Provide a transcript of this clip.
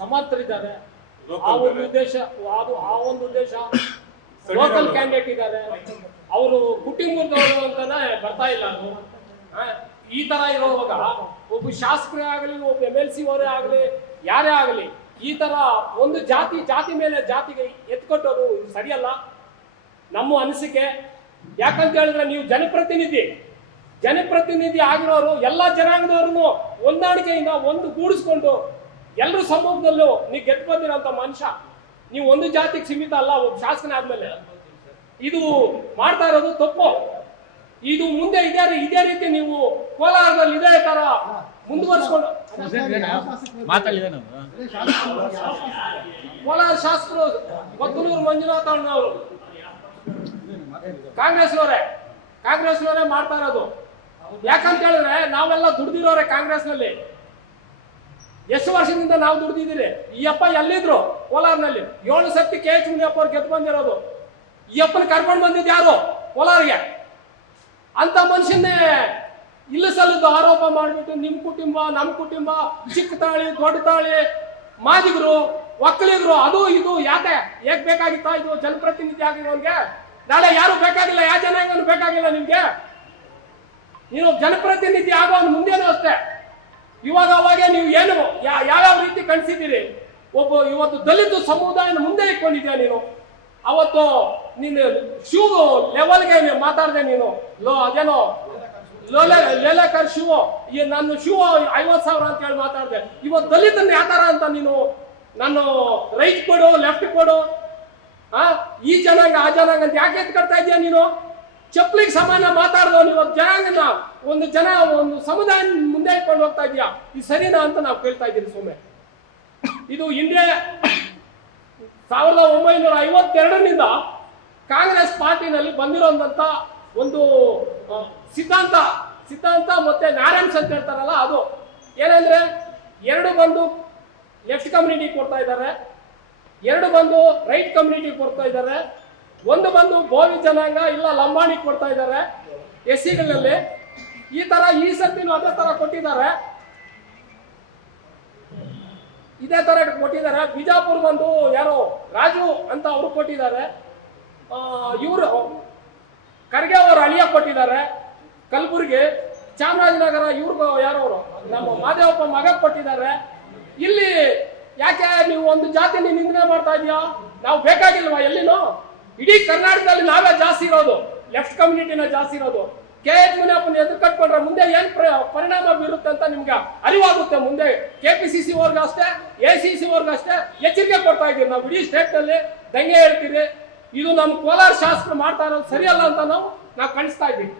ಸಮರ್ಥರಿದ್ದಾರೆ. ಆ ಒಂದು ಉದ್ದೇಶ ಲೋಕಲ್ ಕ್ಯಾಂಡಿಡೇಟ್ ಇದ್ದಾರೆ, ಅವರು ಕುಟುಂಬದವರು ಅಂತಾನೆ ಬರ್ತಾ ಇಲ್ಲ. ಅದು ಈ ತರ ಇರುವಾಗ ಒಬ್ಬ ಶಾಸಕರೇ ಆಗಲಿ, ಒಬ್ಬ MLC ಅವರೇ ಆಗಲಿ, ಯಾರೇ ಆಗಲಿ, ಈ ತರ ಒಂದು ಜಾತಿ ಮೇಲೆ ಜಾತಿಗೆ ಎತ್ಕೊಟ್ಟೋರು ಸರಿಯಲ್ಲ ನಮ್ಮ ಅನಿಸಿಕೆ. ಯಾಕಂತ ಹೇಳಿದ್ರೆ ನೀವು ಜನಪ್ರತಿನಿಧಿ ಆಗಿರೋರು ಎಲ್ಲ ಜನಾಂಗದವ್ರನ್ನು ಹೊಂದಾಣಿಕೆಯಿಂದ ಒಂದು ಗೂಡಿಸ್ಕೊಂಡು ಎಲ್ಲರೂ ಸಮ್ಮುಖದಲ್ಲೂ ನೀವು ಗೆದ್ದು ಬಂದಿರೋಂಥ ಮನುಷ್ಯ. ನೀವು ಒಂದು ಜಾತಿಗೆ ಸೀಮಿತ ಅಲ್ಲ. ಒಬ್ಬ ಶಾಸಕನ ಆದ್ಮೇಲೆ ಇದು ಮಾಡ್ತಾ ಇರೋದು ತಪ್ಪು. ಇದು ಮುಂದೆ ಇದೇ ರೀತಿ ನೀವು ಕೋಲಾರದಲ್ಲಿ ಇದೇ ತರ ಮುಂದುವರಿಸಿಕೊಂಡು ಕೋಲಾರ ಶಾಸಕರು ಕೊತ್ತನೂರು ಮಂಜುನಾಥ ಅವರು ಕಾಂಗ್ರೆಸ್ನವರೇ ಮಾಡ್ತಾ ಇರೋದು. ಯಾಕಂತ ಹೇಳಿದ್ರೆ ನಾವೆಲ್ಲ ದುಡ್ದಿರೋರೆ ಕಾಂಗ್ರೆಸ್ನಲ್ಲಿ. ಎಷ್ಟು ವರ್ಷದಿಂದ ನಾವು ದುಡ್ದಿದ್ದೀರಿ. ಈ ಅಪ್ಪ ಎಲ್ಲಿದ್ರು ಕೋಲಾರ್ನಲ್ಲಿ 7 ಸರ್ತಿ KH ಮುನಿಯಪ್ಪ ಅವ್ರು ಗೆದ್ದು ಬಂದಿರೋದು. ಈ ಅಪ್ಪನ ಕರ್ಕೊಂಡು ಬಂದಿದ್ದು ಯಾರು ಕೋಲಾರ್ಗೆ? ಅಂತ ಮನುಷ್ಯನ್ನೇ ಇಲ್ಲ ಸಲ್ಲದ ಆರೋಪ ಮಾಡಿಬಿಟ್ಟು ನಿಮ್ಮ ಕುಟುಂಬ ನಮ್ಮ ಕುಟುಂಬ, ಚಿಕ್ಕ ತಾಳಿ ದೊಡ್ಡ ತಾಳಿ, ಮಾದಿಗರು ಒಕ್ಕಲಿಗರು, ಅದು ಇದು ಯಾಕೆ ಬೇಕಾಗಿತ್ತ? ಇದು ಜನಪ್ರತಿನಿಧಿ ಆಗಿರೋನ್ಗೆ ನಾಳೆ ಯಾರು ಬೇಕಾಗಿಲ್ಲ, ಯಾವ ಜನಾಂಗನೂ ಬೇಕಾಗಿಲ್ಲ ನಿಮ್ಗೆ. ನೀನು ಜನಪ್ರತಿನಿಧಿ ಆಗೋನ್ ಮುಂದೇನು ಅಷ್ಟೇ. ಅವಾಗೆ ನೀವು ಏನು ಯಾವ್ಯಾವ ರೀತಿ ಕಣಿಸಿದ್ದೀರಿ. ಇವತ್ತು ದಲಿತ ಸಮುದಾಯನ ಮುಂದೆ ಇಟ್ಕೊಂಡಿದ್ಯಾ ನೀನು. ಅವತ್ತು ನೀನು ಶೂ ಲೆವೆಲ್ಗೆ ಮಾತಾಡ್ದೆ ನೀನು. ಅದೇನೋ ಲೇಲೇಕರ್ ಶೂ, ನನ್ನ ಶೂ 50,000 ಅಂತ ಹೇಳಿ ಮಾತಾಡ್ದೆ. ಇವತ್ತು ದಲಿತನ ಯಾತಾರ ಅಂತ ನೀನು ನಾನು ರೈಟ್ ಕೊಡು ಲೆಫ್ಟ್ ಕೊಡು, ಈ ಜನಾಂಗ ಆ ಜನಾಂಗ ಅಂತ ಯಾಕೆ ಎತ್ಕೊಡ್ತಾ ಇದೀಯ ನೀನು? ಚಪ್ಪಲಿಗೆ ಸಮಾನ ಮಾತಾಡ್ದವ್ ನೀವು ಜನಾಂಗನ ಒಂದು ಸಮುದಾಯ ಮುಂದೆ ಇಟ್ಕೊಂಡು ಹೋಗ್ತಾ ಇದೀಯಾ. ಇದು ಸರಿನಾ ಅಂತ ನಾವು ಕೇಳ್ತಾ ಇದ್ದೀವಿ ಸುಮ್ಮನೆ. ಇದು ಹಿಂದೆ 1952ನಿಂದ ಕಾಂಗ್ರೆಸ್ ಪಾರ್ಟಿನಲ್ಲಿ ಬಂದಿರೋಂಥ ಒಂದು ಸಿದ್ಧಾಂತ ಮತ್ತೆ ನಾರಾಯಣ್ಸ್ ಅಂತ ಹೇಳ್ತಾರಲ್ಲ, ಅದು ಏನಂದ್ರೆ 2 ಬಂದು ಲೆಫ್ಟ್ ಕಮ್ಯುನಿಟಿ ಕೊಡ್ತಾ ಇದ್ದಾರೆ, 2 ಬಂದು ರೈಟ್ ಕಮ್ಯುನಿಟಿ ಕೊಡ್ತಾ ಇದ್ದಾರೆ, 1 ಬಂದು ಬೋವಿ ಜನಾಂಗ ಇಲ್ಲ ಲಂಬಾಣಿ ಕೊಡ್ತಾ ಇದ್ದಾರೆ SCಗಳಲ್ಲಿ. ಈ ಸರ್ತಿನೂ ಅದೇ ತರ ಕೊಟ್ಟಿದ್ದಾರೆ, ಇದೇ ತರ ಕೊಟ್ಟಿದ್ದಾರೆ. ಬಿಜಾಪುರ ಬಂದು ಯಾರೋ ರಾಜು ಅಂತ ಅವರು ಕೊಟ್ಟಿದ್ದಾರೆ, ಇವರು ಖರ್ಗೆ ಅವರು ಅಳಿಯ ಕೊಟ್ಟಿದ್ದಾರೆ. ಕಲಬುರ್ಗಿ ಚಾಮರಾಜನಗರ ಇವ್ರಿಗೂ ಯಾರವರು ನಮ್ಮ ಮಾದೇವಪ್ಪ ಮಗ ಕೊಟ್ಟಿದ್ದಾರೆ. ಇಲ್ಲಿ ಯಾಕೆ ನೀವು ಒಂದು ಜಾತಿನ ನಿಂದನೆ ಮಾಡ್ತಾ ಇದೀಯಾ? ನಾವು ಬೇಕಾಗಿಲ್ವಾ ಎಲ್ಲಿನೂ? ಇಡೀ ಕರ್ನಾಟಕದಲ್ಲಿ ನಾವೇ ಜಾಸ್ತಿ ಇರೋದು, ಲೆಫ್ಟ್ ಕಮ್ಯುನಿಟಿನ ಜಾಸ್ತಿ ಇರೋದು. KH ಮುನಿಯಪ್ಪನ ಎದುರು ಕಟ್ಕೊಂಡ್ರೆ ಮುಂದೆ ಏನ್ ಪರಿಣಾಮ ಬೀರುತ್ತೆ ಅಂತ ನಿಮ್ಗೆ ಅರಿವಾಗುತ್ತೆ. ಮುಂದೆ KPCC ವರ್ಗ ಅಷ್ಟೇ, ACC ವರ್ಗ ಅಷ್ಟೇ ಎಚ್ಚರಿಕೆ ಕೊಡ್ತಾ ಇದ್ದೀವಿ. ನಾವು ಇಡೀ ಸ್ಟೇಟ್ ನಲ್ಲಿ ದಂಗೆ ಹೇಳ್ತೀವಿ. ಇದು ನಮ್ಮ ಕೋಲಾರ ಶಾಸಕರು ಮಾಡ್ತಾ ಇರೋದು ಸರಿಯಲ್ಲ ಅಂತ ನಾವು ಕಾಣಿಸ್ತಾ ಇದ್ದೀವಿ.